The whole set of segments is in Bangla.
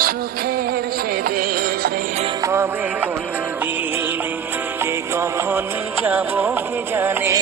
সুখের সে দেশে কবে কোন দিনে কে কখন যাব কে জানে?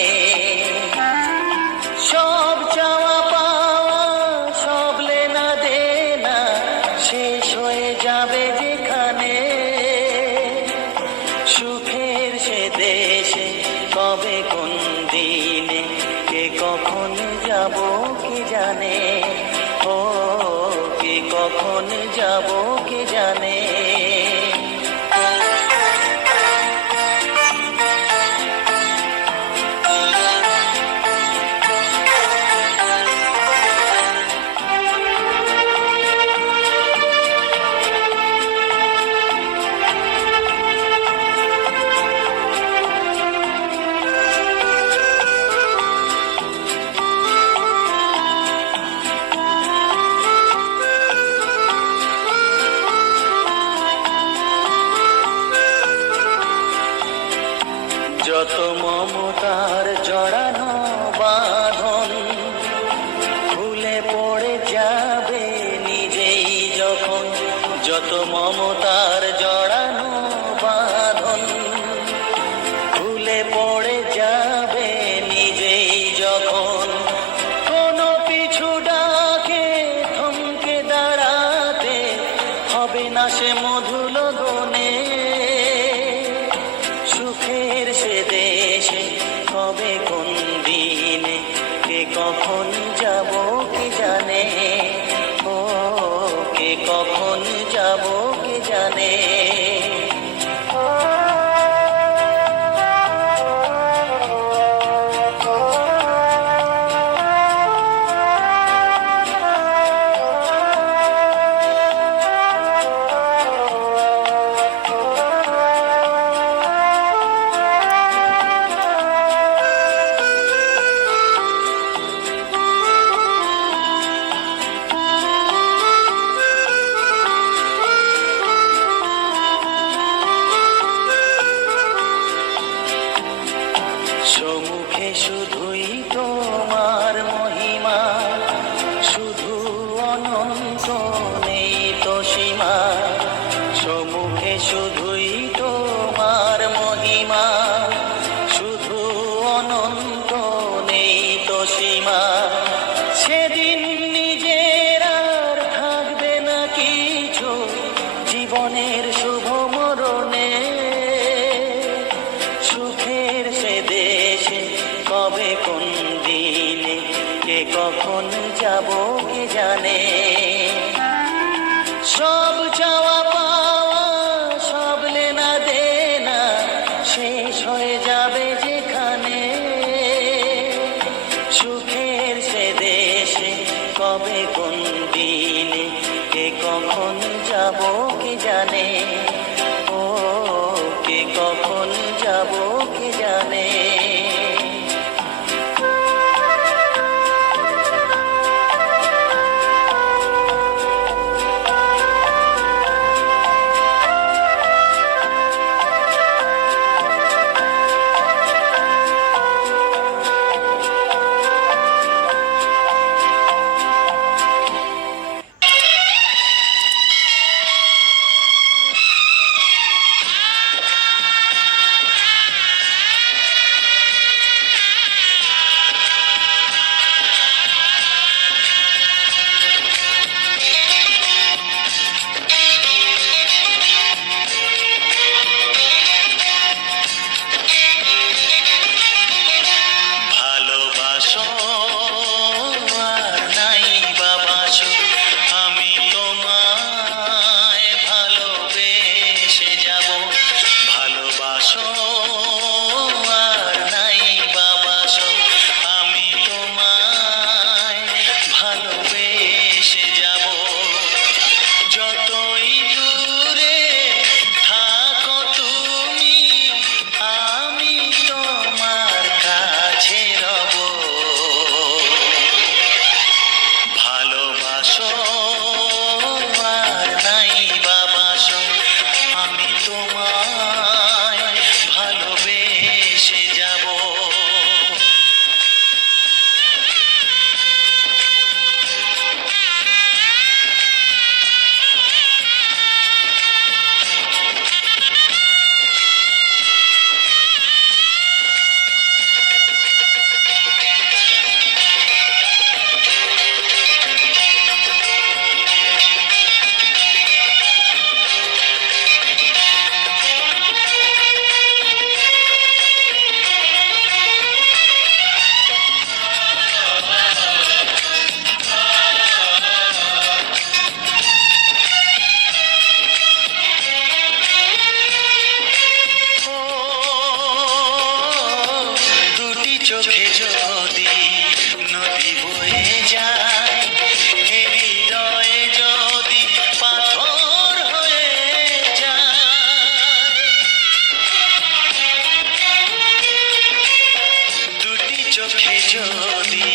যদি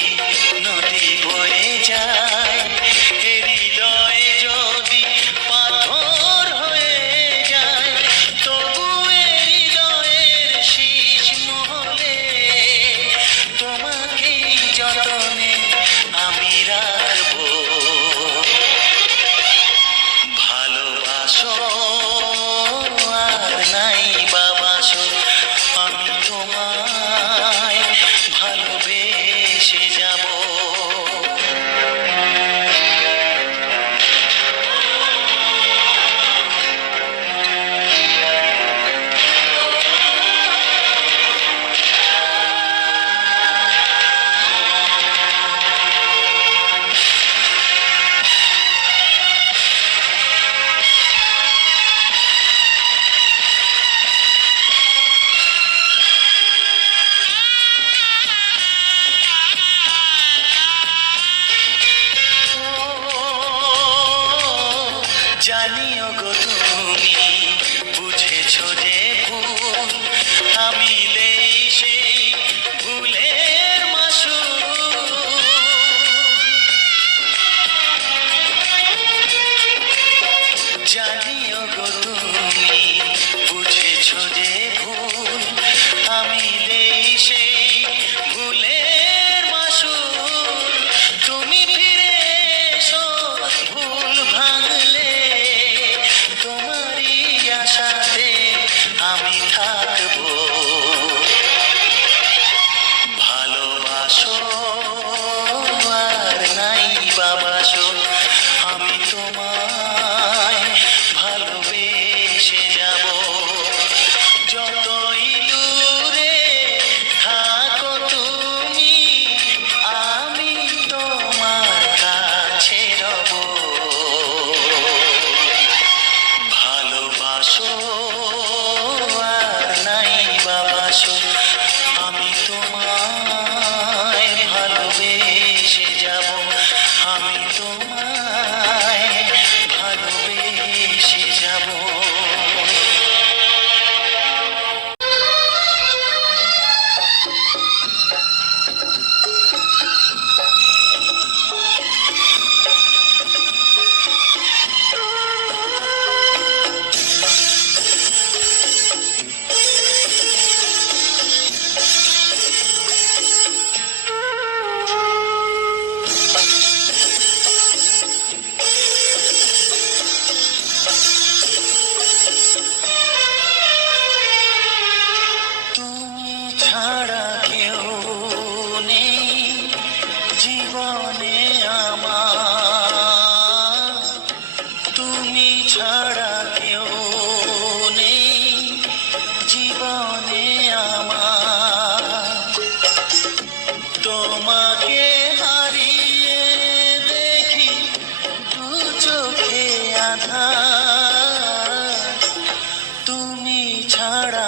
জানিও গো তুমি। para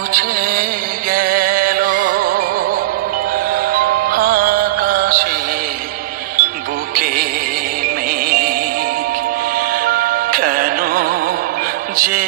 মুছে গেল। আকাশে বুকে মেঘ কেন যে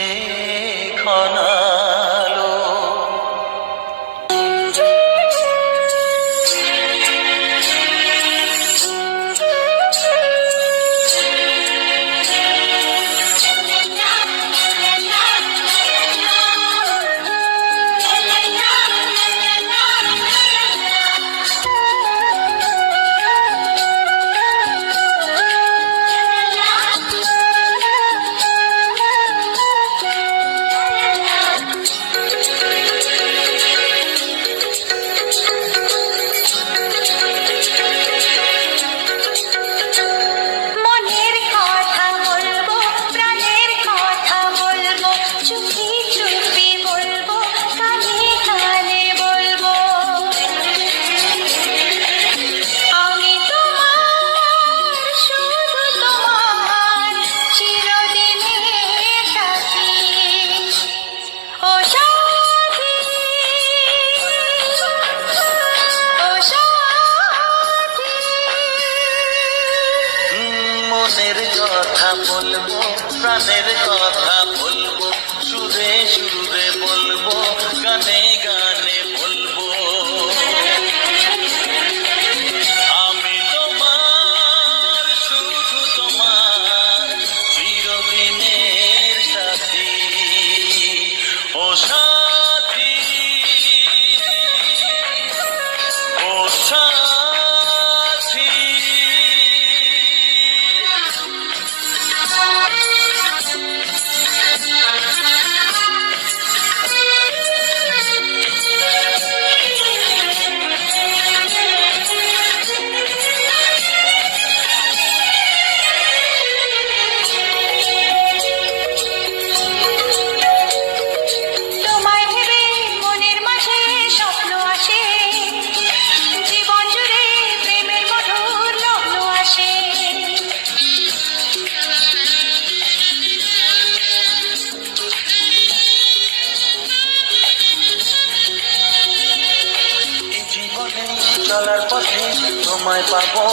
চলার পথে তোমায় পাবো।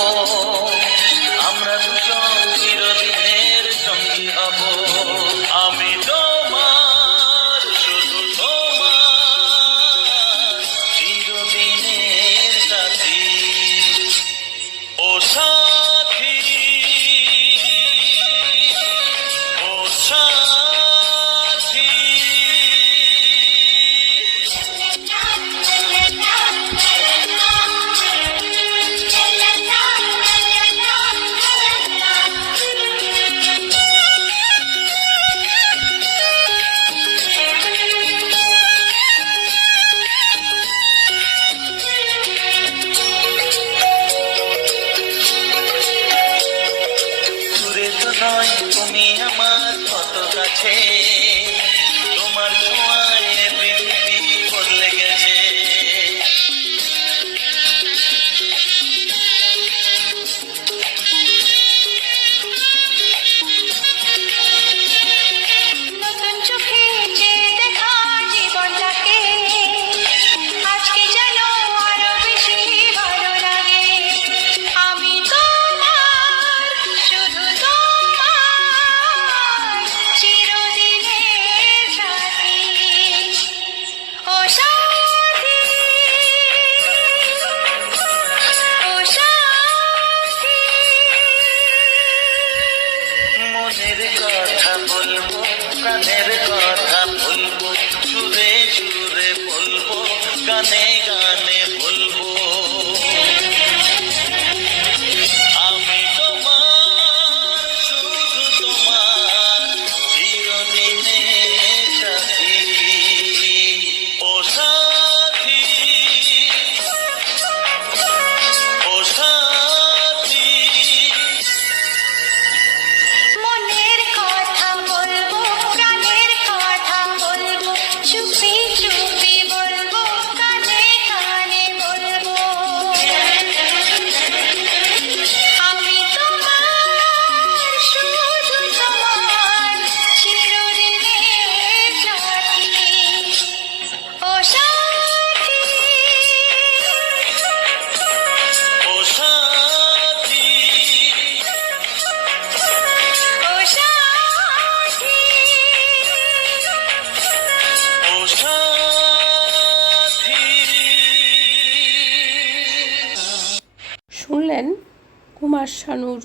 শানুর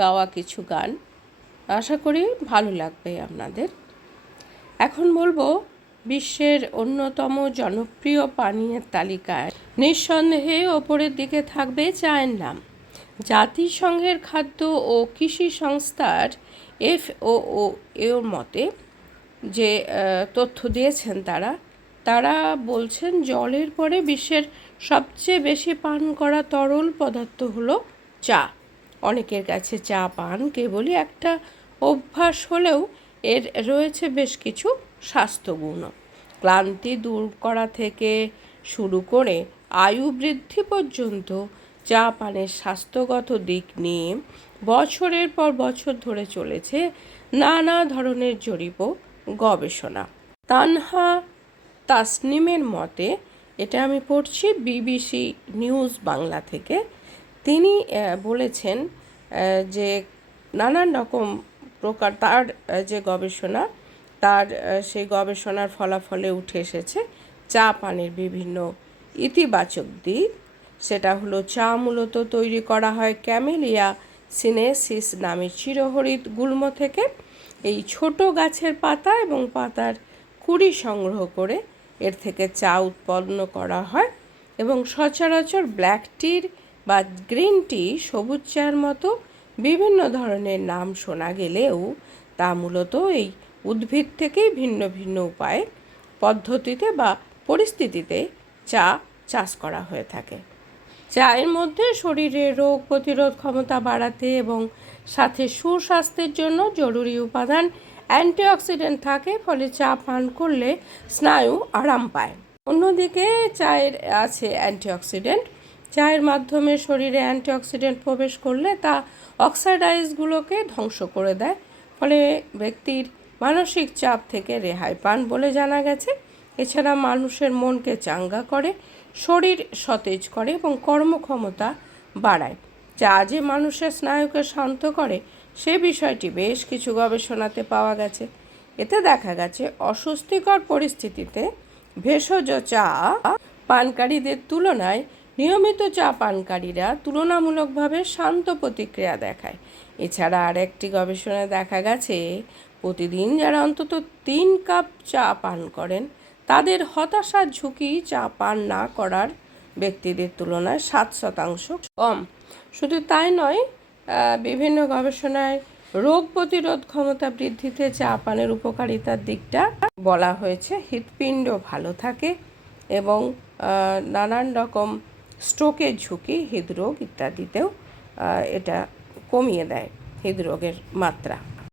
গাওয়া কিছু গান। আশা করি ভালো লাগবে আপনাদের। এখন বলব, বিশ্বের অন্যতম জনপ্রিয় পানীয়ের তালিকায়। নিঃসন্দেহে ওপরের দিকে থাকবে চায়ের নাম। জাতিসংঘের খাদ্য ও কৃষি সংস্থার এফও এর মতে যে তথ্য দিয়েছেন তারা তারা বলছেন জলের পরে বিশ্বের সবচেয়ে বেশি পান করা তরল পদার্থ হলো চা। অনেকের কাছে চা পান, কেবলই একটা অভ্যাস হলেও এর রয়েছে বেশ কিছু স্বাস্থ্যগুণও ক্লান্তি দূর করা থেকে শুরু করে আয়ু বৃদ্ধি পর্যন্ত চা পানের স্বাস্থ্যগত দিক নিয়ে বছরের পর বছর ধরে চলেছে নানা ধরনের জরিপ গবেষণা। তানহা তাসনিমের মতে, এটা আমি পড়ছি বিবিসি নিউজ বাংলা থেকে। তিনি বলেছেন যে নানান রকম প্রকার তার যে গবেষণা, তার সেই গবেষণার ফলাফলে উঠে এসেছে চা পানের বিভিন্ন ইতিবাচক দিক। সেটা হলো, চা মূলত তৈরি করা হয় ক্যামেলিয়া সিনেসিস নামে চিরহরিত গুল্ম থেকে। এই ছোট গাছের পাতা এবং পাতার কুড়ি সংগ্রহ করে এর থেকে চা উৎপন্ন করা হয় এবং সচরাচর ব্ল্যাক টির বা গ্রিন টি সবুজ চায়ের মতো বিভিন্ন ধরনের নাম শোনা গেলেও তা মূলত এই উদ্ভিদ থেকেই ভিন্ন ভিন্ন উপায়ে, পদ্ধতিতে বা পরিস্থিতিতে চা চাষ করা হয়ে থাকে। চায়ের মধ্যে শরীরে রোগ প্রতিরোধ ক্ষমতা বাড়াতে এবং সাথে সুস্বাস্থ্যের জন্য জরুরি উপাদান অ্যান্টিঅক্সিডেন্ট থাকে, ফলে চা পান করলে স্নায়ু আরাম পায়। অন্যদিকে চায়ের আছে অ্যান্টিঅক্সিডেন্ট চায়ের মাধ্যমে শরীরে অ্যান্টিঅক্সিডেন্ট প্রবেশ করলে তা অক্সাইডাইজগুলোকে ধ্বংস করে দেয়। ফলে ব্যক্তির মানসিক চাপ থেকে রেহাই পান বলে জানা গেছে। এছাড়া মানুষের মনকে চাঙ্গা করে, শরীর সতেজ করে এবং কর্মক্ষমতা বাড়ায়। চা যে মানুষের স্নায়ুকে শান্ত করে, সে বিষয়টি বেশ কিছু গবেষণাতে পাওয়া গেছে। এতে দেখা গেছে, অস্বস্তিকর পরিস্থিতিতে ভেষজ চা পানকারীদের তুলনায় নিয়মিত চা পানকারীরা তুলনামূলকভাবে শান্ত প্রতিক্রিয়া দেখায়। এছাড়া আর একটি গবেষণায় দেখা গেছে, প্রতিদিন যারা অন্তত তিন কাপ চা পান করেন, তাদের হতাশার ঝুঁকি চা পান না করার ব্যক্তিদের তুলনায় সাত শতাংশ কম। শুধু তাই নয় বিভিন্ন গবেষণায় রোগ প্রতিরোধ ক্ষমতা বৃদ্ধিতে চা পানের উপকারিতার দিকটা বলা হয়েছে, হৃৎপিণ্ড ভালো থাকে এবং নানান রকম স্ট্রোকের ঝুঁকি হৃদরোগ ইত্যাদিতেও এটা কমিয়ে দেয় হৃদরোগের মাত্রা।